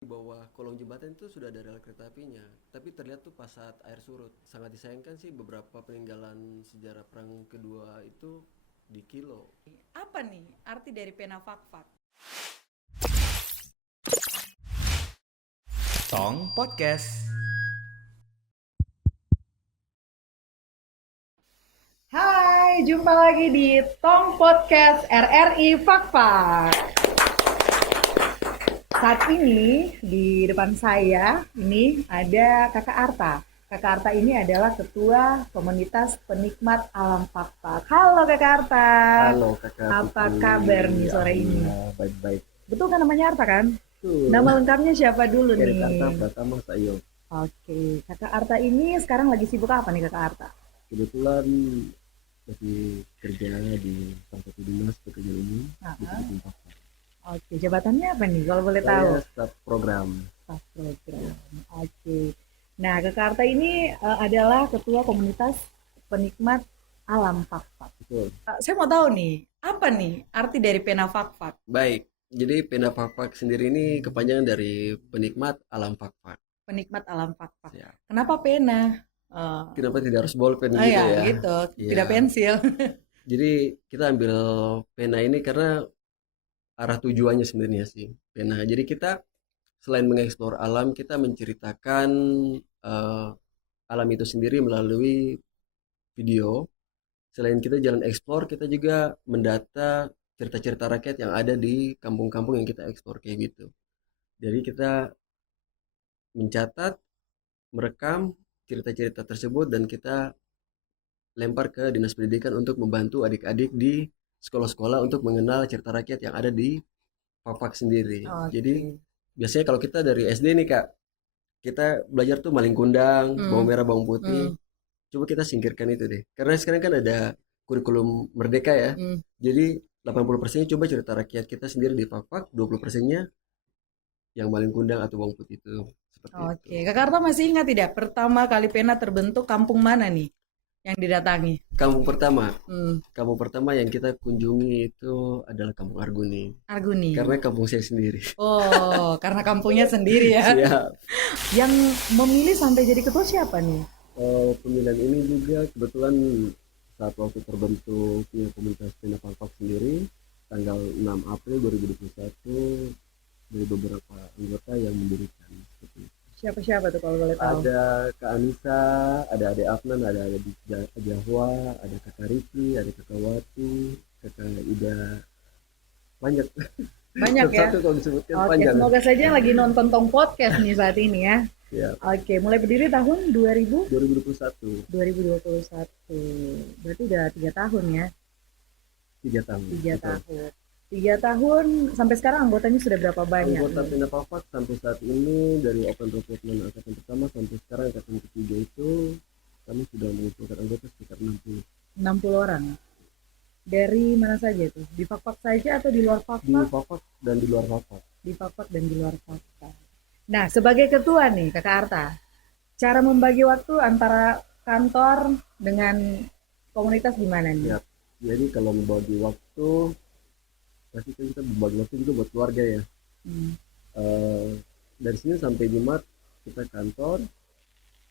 Di bawah kolong jembatan itu sudah ada rel kereta apinya, tapi terlihat tuh pas saat air surut. Sangat disayangkan sih beberapa peninggalan sejarah perang kedua itu di Kilo. Apa nih arti dari pena fakfak? Tong Podcast. Hai, jumpa lagi di Tong Podcast RRI Fakfak. Saat ini di depan saya ini ada Kakak Arta. Kakak Arta ini adalah ketua komunitas penikmat alam Fakfak. Halo Kakak Arta. Halo kakak. Apa Putri. kabar nih sore ini? Alhamdulillah, baik-baik. Betul kan namanya Arta kan? Tuh. Nama lengkapnya siapa dulu Dari nih? Arta Pratama Sayo. Oke, Kakak Arta ini sekarang lagi sibuk apa nih Kakak Arta? Kebetulan masih kerja di salah satu dinas pekerjaan umum di Aha. Bukit Papua. Oke, jabatannya apa nih kalau boleh tahu? Saya staf program. Staf program. Oke. Nah, Kakak Arta ini adalah ketua komunitas penikmat alam Fakfak. Betul. Saya mau tahu nih, apa nih arti dari pena Fakfak? Baik, jadi Pena Fakfak sendiri ini kepanjangan dari penikmat alam Fakfak. Penikmat alam Fakfak. Ya. Kenapa pena? Kenapa tidak harus bolpen Oh gitu ya, ya? gitu. Iya. Tidak pensil. Jadi kita ambil pena ini karena arah tujuannya sebenarnya sih pena. Jadi kita selain mengeksplor alam, kita menceritakan eh, alam itu sendiri melalui video. Selain kita jalan eksplor, kita juga mendata cerita-cerita rakyat yang ada di kampung-kampung yang kita eksplor kayak gitu. Jadi kita mencatat, merekam cerita-cerita tersebut dan kita lempar ke dinas pendidikan untuk membantu adik-adik di sekolah-sekolah untuk mengenal cerita rakyat yang ada di Papak sendiri. Oke. Jadi biasanya kalau kita dari SD nih kak, kita belajar tuh maling kundang, bawang merah, bawang putih. Coba kita singkirkan itu deh. Karena sekarang kan ada kurikulum merdeka ya. Jadi 80%-nya coba cerita rakyat kita sendiri di Papak, 20%-nya yang maling kundang atau bawang putih itu. Seperti Oke, itu. Kakak Arta masih ingat tidak pertama kali pena terbentuk kampung mana nih yang didatangi? Kampung pertama. Hmm, Kampung pertama yang kita kunjungi itu adalah Kampung Arguni. Arguni. Karena kampung saya sendiri. Oh, karena kampungnya sendiri ya. Siap. Yang memilih sampai jadi ketua siapa nih? Pemilihan ini juga kebetulan saat waktu terbentuknya komunitas Pena Papak sendiri tanggal 6 April 2021 dari beberapa anggota yang mendirikan. Siapa-siapa tuh kalau boleh tahu? Ada Kak Anissa, ada Ade Afnan, ada Jahwa, ada Kakak Riki, ada Kakak Wati, Kakak Ida, banyak. Banyak ya. Satu kalau disebutkan Oke, panjang. semoga saja yang lagi nonton Tong Podcast nih saat ini ya. Ya, Oke, mulai berdiri tahun 2021, 2021. Berarti udah 3 tahun ya. 3 tahun. 3 Betul. tahun. 3 tahun sampai sekarang anggotanya sudah berapa banyak? Anggota Pena Papak sampai saat ini dari open recruitment angkatan pertama sampai sekarang angkatan ketiga itu kami sudah mengumpulkan anggota sekitar 60. 60 orang. Dari mana saja tuh? Di Fakfak saja atau di luar Di Fakfak? Papak dan di luar Papak. Di Fakfak dan di luar Fakfak. Nah, sebagai ketua nih, Kakak Arta, cara membagi waktu antara kantor dengan komunitas gimana nih? Ya, jadi kalau membagi waktu pasti kan kita membagi waktu juga buat keluarga ya. Hmm. Dari sini sampai Jumat kita kantor,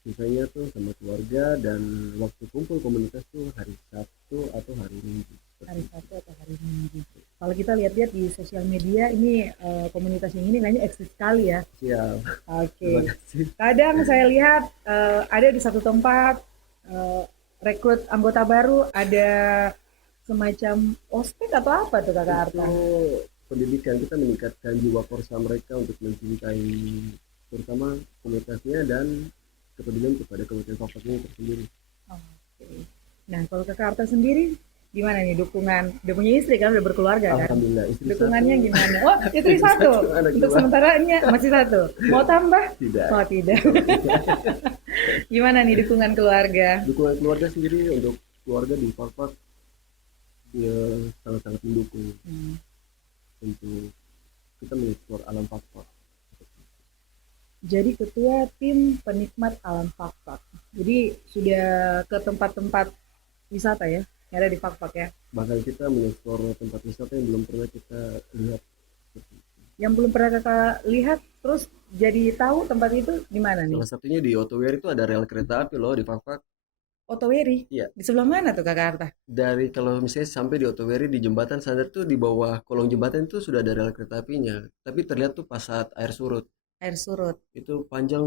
sisanya tuh sama keluarga dan waktu kumpul komunitas tuh hari Sabtu atau hari Minggu. Hari Sabtu atau hari Minggu. Kalau kita lihat-lihat di sosial media ini komunitas yang ini kayaknya eksis sekali ya. Siap. Oke. Terima kasih. Kadang saya lihat ada di satu tempat rekrut anggota baru, ada semacam ospek atau apa tuh Kakak Arta? Itu pendidikan, kita meningkatkan jiwa korsa mereka untuk mencintai terutama komunitasnya dan kepedulian kepada komunitas Papaknya tersendiri. Oke. Nah, kalau Kakak Arta sendiri gimana nih dukungan? Udah punya istri kan, udah berkeluarga kan? Alhamdulillah, istri Dukungannya satu. gimana? Oh, istri satu. Anak Untuk dua. sementaranya masih satu. Mau tambah? Tidak. Oh, tidak. Gimana nih dukungan keluarga? Dukungan keluarga sendiri untuk keluarga di Papak ya sangat-sangat mendukung untuk kita mengeksplor alam Papak. Jadi ketua tim penikmat alam Fakfak. Jadi sudah ke tempat-tempat wisata ya, yang ada di Fakfak ya. Bahkan kita mengeksplor tempat wisata yang belum pernah kita lihat. Yang belum pernah kakak lihat, terus jadi tahu tempat itu di mana nih? Salah satunya di Otower itu ada rel kereta api loh di Fakfak. Otoweri. Iya, Di sebelah mana tuh kakak Arta? dari kalau misalnya sampai di Otoweri di jembatan Sadar tuh di bawah kolong jembatan itu sudah ada rel kereta apinya. Tapi terlihat tuh pas saat air surut. Air surut. Itu panjang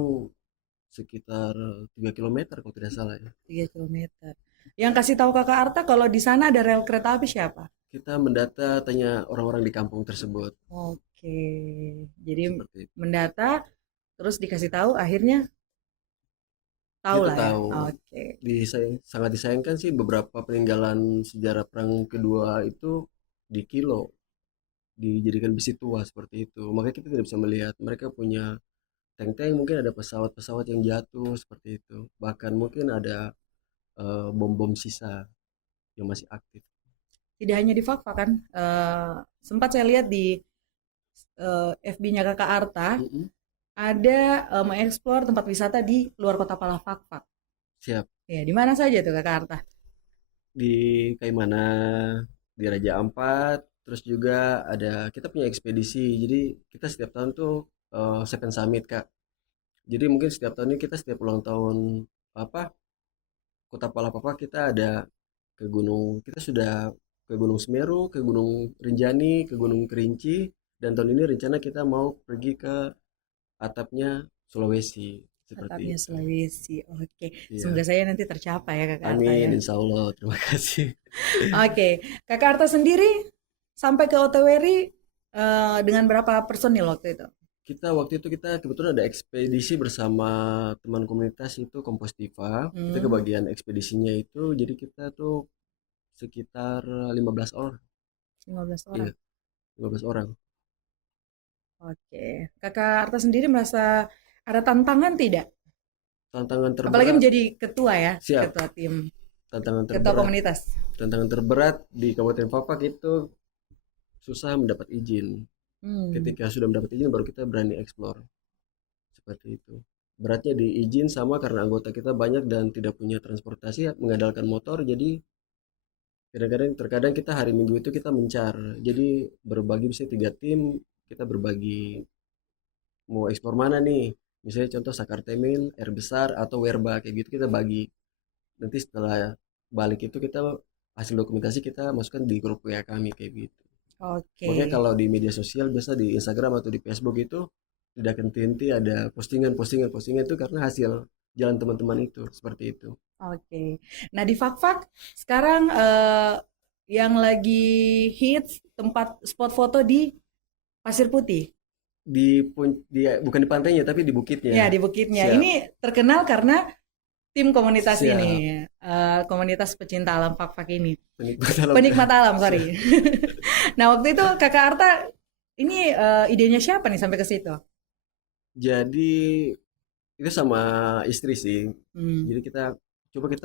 sekitar 3 kilometer kalau tidak salah ya. 3 kilometer. Yang kasih tahu kakak Arta kalau di sana ada rel kereta api siapa? Kita mendata tanya orang-orang di kampung tersebut. Oke, jadi Seperti itu. mendata terus dikasih tahu akhirnya tahu Kita lah ya. tahu Oke, sangat disayangkan sih beberapa peninggalan sejarah perang kedua itu di Kilo dijadikan besi tua seperti itu. Makanya kita tidak bisa melihat mereka punya tank-tank, mungkin ada pesawat-pesawat yang jatuh seperti itu. Bahkan mungkin ada bom-bom sisa yang masih aktif. tidak hanya di Fakfak kan. Sempat saya lihat di FB-nya kakak Arta Mm-mm. ada mengeksplor tempat wisata di luar kota Palafakfak. Siap. Ya, di mana saja tuh kakak Arta? Di Kaimana, di Raja Ampat, terus juga ada kita punya ekspedisi. Jadi kita setiap tahun tuh Seven Summit Kak. Jadi mungkin setiap tahun ini kita setiap ulang tahun apa Kota Palapapa kita ada ke gunung. Kita sudah ke Gunung Semeru, ke Gunung Rinjani, ke Gunung Kerinci, dan tahun ini rencana kita mau pergi ke atapnya Sulawesi seperti Atapnya itu. Sulawesi. Oke, semoga Iya. saya nanti tercapai ya kakak Arta Amin, ya. insya Allah. Terima kasih. Oke, kakak Arta sendiri sampai ke Otoweri dengan berapa personil waktu itu? Kita waktu itu kita kebetulan ada ekspedisi bersama teman komunitas itu Kompostiva. Kita ke Hmm, bagian ekspedisinya itu, jadi kita tuh sekitar 15 orang. 15 Iya, orang. 15 orang. Oke, kakak Arta sendiri merasa ada tantangan tidak? Tantangan Apalagi terberat, menjadi ketua ya, siap. ketua tim, Tantangan ketua terberat, komunitas. tantangan terberat di Kabupaten Fapak itu susah mendapat izin. Hmm, Ketika sudah mendapat izin baru kita berani eksplor. Seperti itu. Beratnya di izin sama karena anggota kita banyak dan tidak punya transportasi, mengandalkan motor. Jadi kadang-kadang terkadang kita hari Minggu itu kita mencar. Jadi berbagi bisa 3 tim, kita berbagi mau eksplor mana nih. Misalnya contoh Sakartemin, Air Besar atau Werba kayak gitu kita bagi. Nanti setelah balik itu kita hasil dokumentasi kita masukkan di grup WA kami kayak gitu. oke, Makanya kalau di media sosial biasa di Instagram atau di Facebook itu tidak henti ada postingan itu karena hasil jalan teman-teman itu seperti itu. oke. Nah di Fakfak sekarang yang lagi hits tempat spot foto di Pasir Putih. Bukan di pantainya tapi di Ya, bukitnya. di bukitnya. Siap, Ini terkenal karena tim komunitas ini, siap. komunitas pecinta alam Fak-Fak ini. Penikmat alam. Penikmat alam, sorry. Siap. Nah, waktu itu Kakak Arta, ini idenya siapa nih sampai ke situ? Jadi itu sama istri sih. Hmm, Jadi kita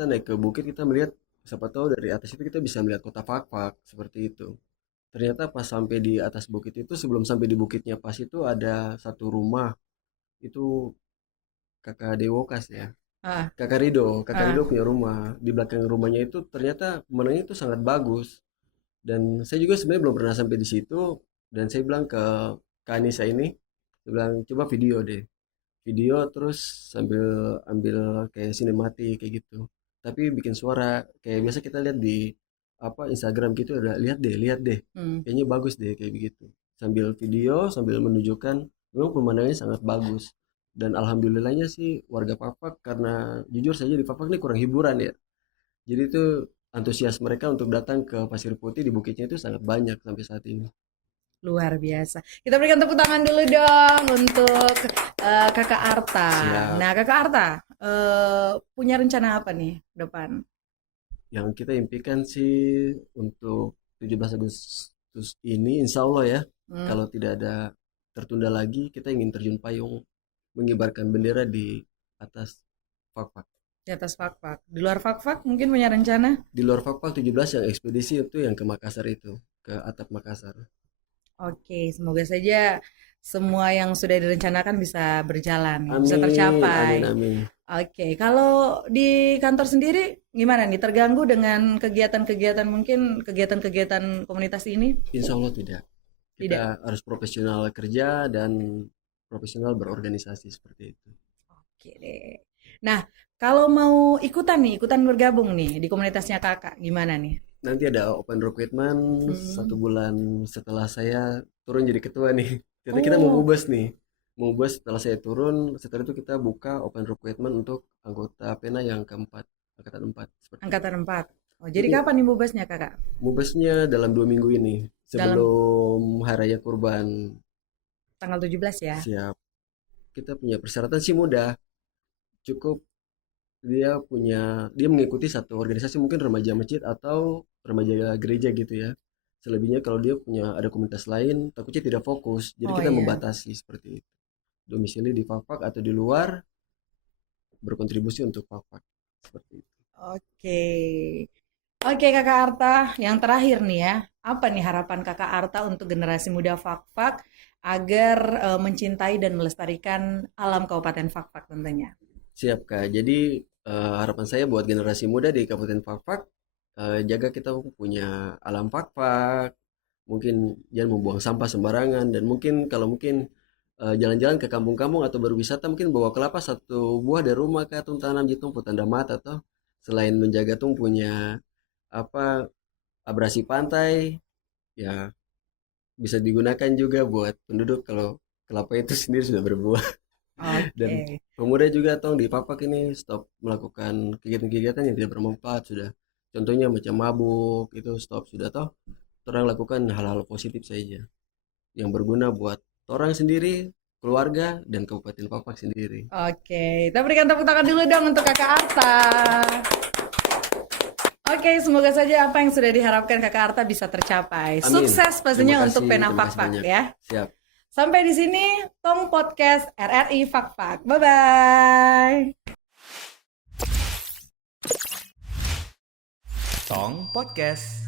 naik ke bukit kita melihat siapa tahu dari atas itu kita bisa melihat kota Fakfak seperti itu. Ternyata pas sampai di atas bukit itu sebelum sampai di bukitnya pas itu ada satu rumah itu kakak Dewokas ya. ah, Kakak ah, Rido punya rumah. Di belakang rumahnya itu ternyata pemandangannya itu sangat bagus. Dan saya juga sebenarnya belum pernah sampai di situ. Dan saya bilang ke Kak Anissa ini, saya bilang coba video deh. Video terus sambil ambil kayak sinematik kayak gitu. Tapi bikin suara kayak biasa kita lihat di apa Instagram gitu ada lihat deh. hmm. Kayaknya bagus deh kayak begitu. Sambil video sambil menunjukkan memang pemandangannya sangat bagus. Dan alhamdulillahnya sih warga Papak karena jujur saja di Papak ini kurang hiburan ya. Jadi itu antusias mereka untuk datang ke Pasir Putih di bukitnya itu sangat banyak sampai saat ini. Luar biasa. Kita berikan tepuk tangan dulu dong untuk Kakak Arta. Siap. Nah, Kakak Arta, punya rencana apa nih ke depan? Yang kita impikan sih untuk 17 Agustus ini insya Allah ya, Hmm, kalau tidak ada tertunda lagi, kita ingin terjun payung mengibarkan bendera di atas Fakfak. di atas Fak-Fak. Di luar Fak-Fak mungkin punya rencana? Di luar Fakfak 17 yang ekspedisi itu yang ke Makassar itu, ke atap Makassar. Oke, semoga saja semua yang sudah direncanakan bisa berjalan, bisa Amin, amin, tercapai. amin. Oke, kalau di kantor sendiri gimana nih? Terganggu dengan kegiatan-kegiatan mungkin kegiatan-kegiatan komunitas ini? Insya Allah tidak. Tidak. Kita harus profesional kerja dan profesional berorganisasi seperti itu. Oke deh. Nah, kalau mau ikutan bergabung nih di komunitasnya kakak, gimana nih? Nanti ada open recruitment Hmm. 1 bulan setelah saya turun jadi ketua nih. Jadi kita mau Oh, mubas nih. Mubas setelah saya turun, setelah itu kita buka open recruitment untuk anggota PENA yang keempat, angkatan 4 seperti itu. angkatan 4. Oh, jadi Jadi kapan nih bebasnya kakak? mubasnya dalam 2 minggu ini Dalam sebelum Hari Raya Kurban. tanggal 17 ya? Siap. Kita punya persyaratan sih mudah. Cukup dia mengikuti satu organisasi mungkin remaja masjid atau remaja gereja gitu ya. Selebihnya kalau dia punya ada komunitas lain takutnya tidak fokus, jadi Oh kita iya. membatasi seperti itu, domisili di Fakfak atau di luar, berkontribusi untuk Fakfak seperti itu. Oke. Oke kakak Arta, yang terakhir nih ya. Apa nih harapan kakak Arta untuk generasi muda Fakfak agar mencintai dan melestarikan alam Kabupaten Fakfak tentunya? Siap Kak, jadi harapan saya buat generasi muda di Kabupaten Fakfak, jaga kita punya alam Fakfak, mungkin jangan membuang sampah sembarangan, dan mungkin kalau mungkin jalan-jalan ke kampung-kampung atau berwisata mungkin bawa kelapa 1 buah dari rumah kah tung tanam gitu tanda mata atau selain menjaga tung punya apa abrasi pantai ya bisa digunakan juga buat penduduk kalau kelapa itu sendiri sudah berbuah. Dan Oke. pemuda juga tong di Papak ini stop melakukan kegiatan-kegiatan yang tidak bermanfaat sudah, contohnya macam mabuk itu stop sudah toh, orang lakukan hal-hal positif saja yang berguna buat orang sendiri, keluarga, dan Kabupaten Papak sendiri. Oke, kita berikan tepuk tangan dulu dong untuk kakak Arta. Oke, semoga saja apa yang sudah diharapkan kakak Arta bisa tercapai. Amin. Sukses pastinya untuk Pena Terima kasih Fakfak banyak. ya. Siap. Sampai di sini Tong Podcast RRI Fakfak. Bye bye. Tong Podcast.